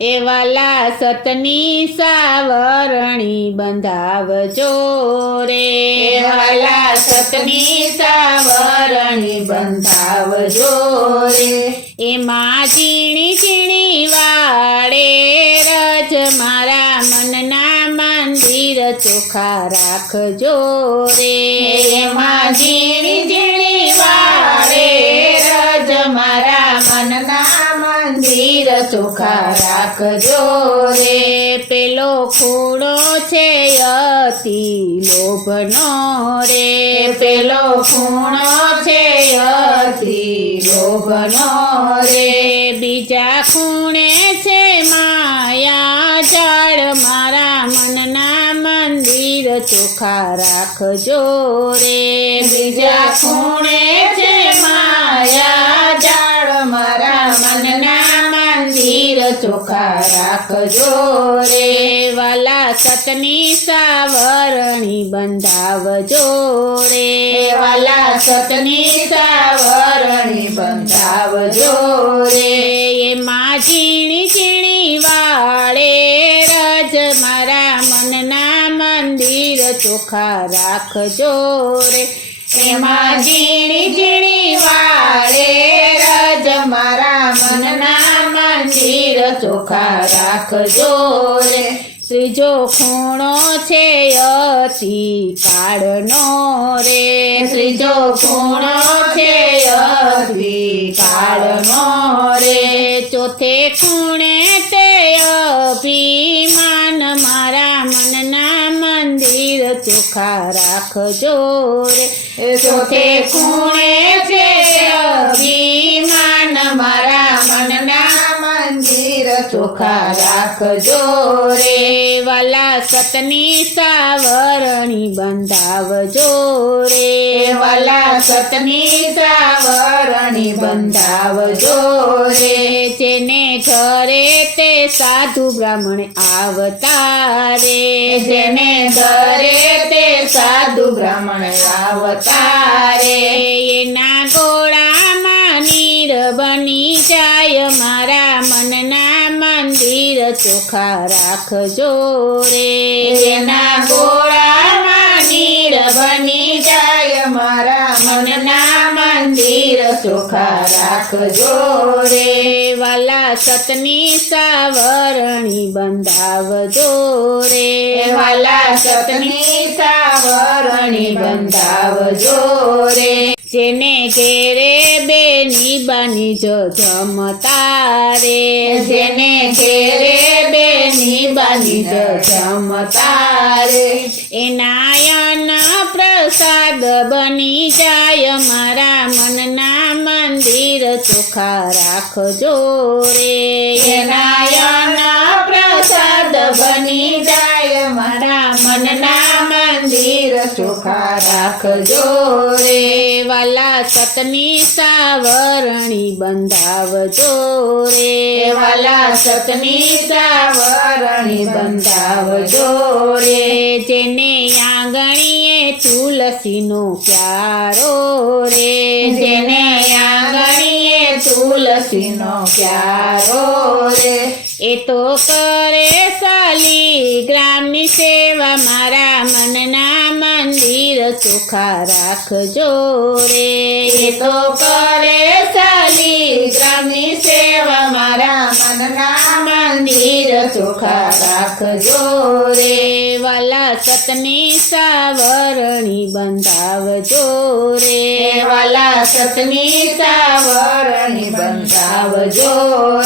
એ વાલા સતની સાવરણી બંધાવજો રે, એ વાલા સતની સાવરણી બંધાવજો રે, એમાં ઝીણી ઝીણી વાળે રજ મારા મનના મંદિર ચોખ્ખા રાખજો રે, એમાં ઝીણી ઝીણી વાળે રજ મારા મનના મંદિર ચોખ્ખા રાખજો રે, પેલો ખૂણો છે અતિ લોભનો રે, પેલો ખૂણો છે અતિ લોભનો રે, બીજા ખૂણે છે માયા જાળ મારા મનના મંદિર ચોખ્ખા રાખજો રે, બીજા ખૂણે છે માયા જાળ મારા મનના મંદિર ચોખ્ખા રાખજો રે, વાલા સતની સાવરણી બંધાવજો રે, વાલા સતની સાવરણી બંધાવજો રે, એમાં ઝીણી ઝીણી વાળે રજ મારા મનના મંદિર ચોખ્ખા રાખજો રે, એમાં ઝીણી ઝીણી વાળે રજ મારા મનના મંદિર ચોખ્ખા રાખજો રે, ત્રીજો ખૂણો છે અતિ કાળનો રે, ત્રીજો ખૂણો છે અતિ કાળનો રે, ચોથે ખૂણે તે અભિમાન મારા મનના મંદિર ચોખ્ખા રાખજો રે, ચોથે ખૂણે છે અભિમાન મારા મનના મંદિર ચોખ્ખા રાખજો રે, વાલા સતની સાવરણી બંધાવજો રે, વાલા સતની સાવરણી બંધાવજો રે, જેને ઘરે તે સાધુ બ્રાહ્મણ આવતા રે, જેને ઘરે તે સાધુ બ્રાહ્મણ આવતા રે, એના ગોળામાં નીર બની જાય મારા મનના મંદિર ચોખ્ખા રાખજો રે, એના ગોળામાં નીર બની જાય મારા મનના મંદિર ચોખ્ખા રાખજો રે, વાલા સતની સાવરણી બંધાવજો રે, વાલા સતની સાવરણી બંધાવજો રે, જેને ઘેરે બેની બની જો જમતા રે, જેને ઘેરે બેની બની જમતા રે, એના અન્ન પ્રસાદ બની જાય મારા મનના મંદિર ચોખ્ખા રાખજો રે, એના અન્ન પ્રસાદ બની જાય મારા મનના મંદિર ચોખ્ખા રાખજો રે, વાલા સતની સાવરણી બંધાવજો રે, વાલા સતની સાવરણી બંધાવજો રે, જેને આંગણીએ તુલસીનો પ્યારો રે, જેને આંગણીએ તુલસીનો પ્યારો રે, એ તો કરે શાલિગ્રામની સેવા મારા મનના મંદિર ચોખ્ખા રાખજો રે, એ તો કરે શાલિગ્રામની સેવા મારા મનના મંદિર ચોખ્ખા રાખજો રે, વાલા સતની સાવરણી બંધાવજો રે, વાલા સતની સાવરણી બંધાવજો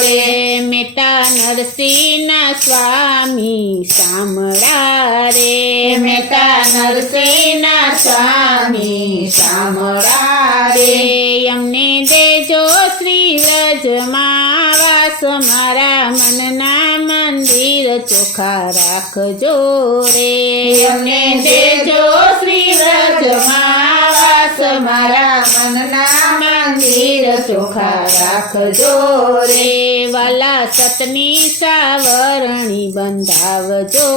રે, મેટા નરસિંહના સ્વામી સામળા રે, મેતા નરસિંહના સ્વામી સામળા રે, અમને દેજો શ્રી વ્રજમાં વાસ મારા મનના મંદિર ચોખ્ખા રાખજો રે, અમને દેજો શ્રી વ્રજમાં વાસ મારા મનના મંદિર ચોખ્ખા રાખજો રે, વાલા સતની સાવરણી બંધાવજો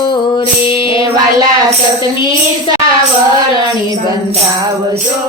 રે, વાલા સતની સાવરણી બંધાવજો